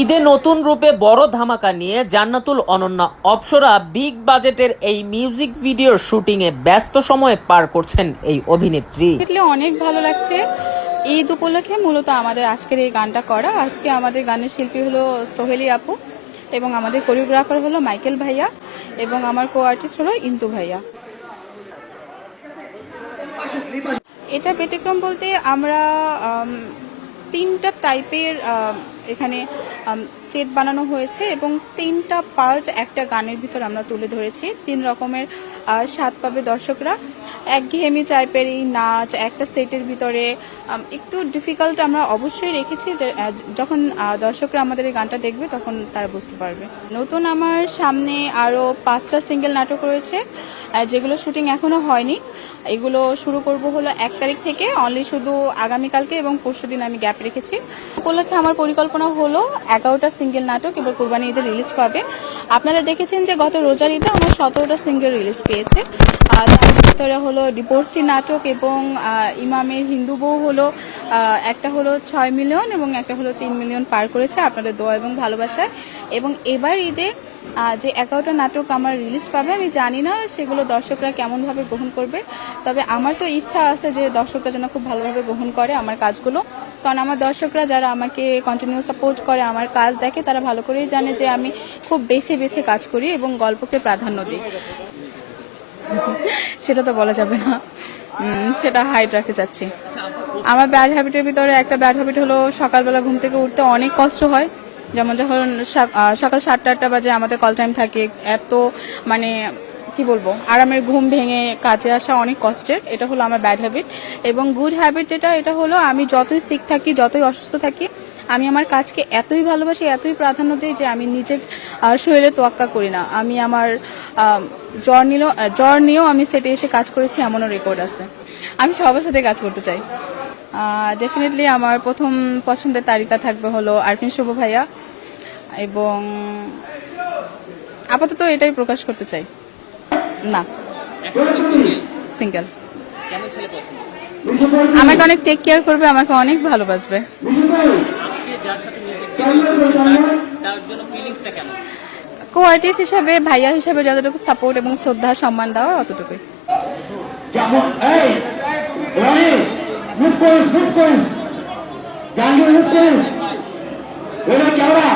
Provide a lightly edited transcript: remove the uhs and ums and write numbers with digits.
ঈদে নতুন রূপে বড় ধামাকা নিয়ে জান্নাতুল অনন্যা অপ্সরা বিগ বাজেটের এই মিউজিক ভিডিওর শুটিংয়ে ব্যস্ত সময়ে পার করছেন এই অভিনেত্রী। অনেক ভালো লাগছে। ঈদ উপলক্ষে মূলত আমাদের আজকের এই গানটা করা। আজকে আমাদের গানের শিল্পী হলো সোহেলি আপু এবং আমাদের কোরিওগ্রাফার হলো মাইকেল ভাইয়া এবং আমার কো আর্টিস্ট হলো ইন্তু ভাইয়া। এটা ব্যতিক্রম বলতে আমরা তিনটা টাইপের এখানে সেট বানানো হয়েছে এবং তিনটা পার্ট একটা গানের ভিতর আমরা তুলে ধরেছি। 3 রকমের স্বাদ পাবে দর্শকরা। একঘেয়েমি টাইপের এই নাচ একটা সেটের ভিতরে একটু ডিফিকাল্ট আমরা অবশ্যই রেখেছি, যখন দর্শকরা আমাদের এই গানটা দেখবে তখন তারা বুঝতে পারবে। নতুন আমার সামনে আরও 5টা সিঙ্গেল নাটক রয়েছে যেগুলো শুটিং এখনো হয়নি। এগুলো শুরু করব হলো 1 তারিখ থেকে, অনলি শুধু আগামীকালকে এবং পরশুদিন আমি গ্যাপ রেখেছি। উপলক্ষে আমার পরিকল্পনা হলো 11টা সিঙ্গেল নাটক এবার কোরবানি ঈদে রিলিজ পাবে। আপনারা দেখেছেন যে গত রোজার ঈদে আমার 17টা সিঙ্গেল রিলিজ পেয়েছে। তার ভিতরে হলো ডিভোর্সি নাটক এবং ইমামের হিন্দু বউ হলো একটা হলো 6 মিলিয়ন এবং একটা হলো 3 মিলিয়ন পার করেছে আপনাদের দোয়া এবং ভালোবাসায়। এবং এবার ঈদে যে 11টা নাটক আমার রিলিজ পাবে, আমি জানি না সেগুলো দর্শকরা কেমনভাবে গ্রহণ করবে, তবে আমার তো ইচ্ছা আছে যে দর্শকরা যেন খুব ভালোভাবে গ্রহণ করে আমার কাজগুলো। কারণ আমার দর্শকরা যারা আমাকে কন্টিনিউ সাপোর্ট করে, আমার কাজ দেখে, তারা ভালো করেই জানে যে আমি খুব বেছে বেছে কাজ করি এবং গল্পকে প্রাধান্য দিই। সেটা তো বলা যাবে না, সেটা হাইড রাখতে চাচ্ছি। আমার ব্যাড হ্যাবিটের ভিতরে একটা ব্যাড হ্যাবিট হলো সকালবেলা ঘুম থেকে উঠতে অনেক কষ্ট হয়। যেমন যখন সকাল 7টা বাজে আমাদের কল টাইম থাকে, এত মানে কি বলবো, আরামের ঘুম ভেঙে কাজে আসা অনেক কষ্টের। এটা হলো আমার ব্যাড হ্যাবিট। এবং গুড হ্যাবিট যেটা, এটা হলো আমি যতই সিক থাকি, যতই অসুস্থ থাকি, আমি আমার কাজকে এতই ভালোবাসি, এতই প্রাধান্য দিই যে আমি নিজের শরীরে তোয়াক্কা করি না। আমি আমার জ্বর নিয়েও আমি সেটে এসে কাজ করেছি, এমনও রেকর্ড আছে। আমি সবার সাথে কাজ করতে চাই। ডেফিনেটলি আমার প্রথম পছন্দের তালিকা থাকবে হলো আরফিন শুভ ভাইয়া, এবং আপাতত এটাই প্রকাশ করতে চাই। না, সিঙ্গেল। আমাকে অনেক টেক কেয়ার করবে, আমাকে অনেক ভালোবাসবে। কো আর্টিস্ট হিসাবে, ভাইয়া হিসাবে যতটুকু সাপোর্ট এবং শ্রদ্ধা সম্মান দেওয়া অতটুকুই। জাহাঙ্গীর মুখ করিস, ক্যামেরা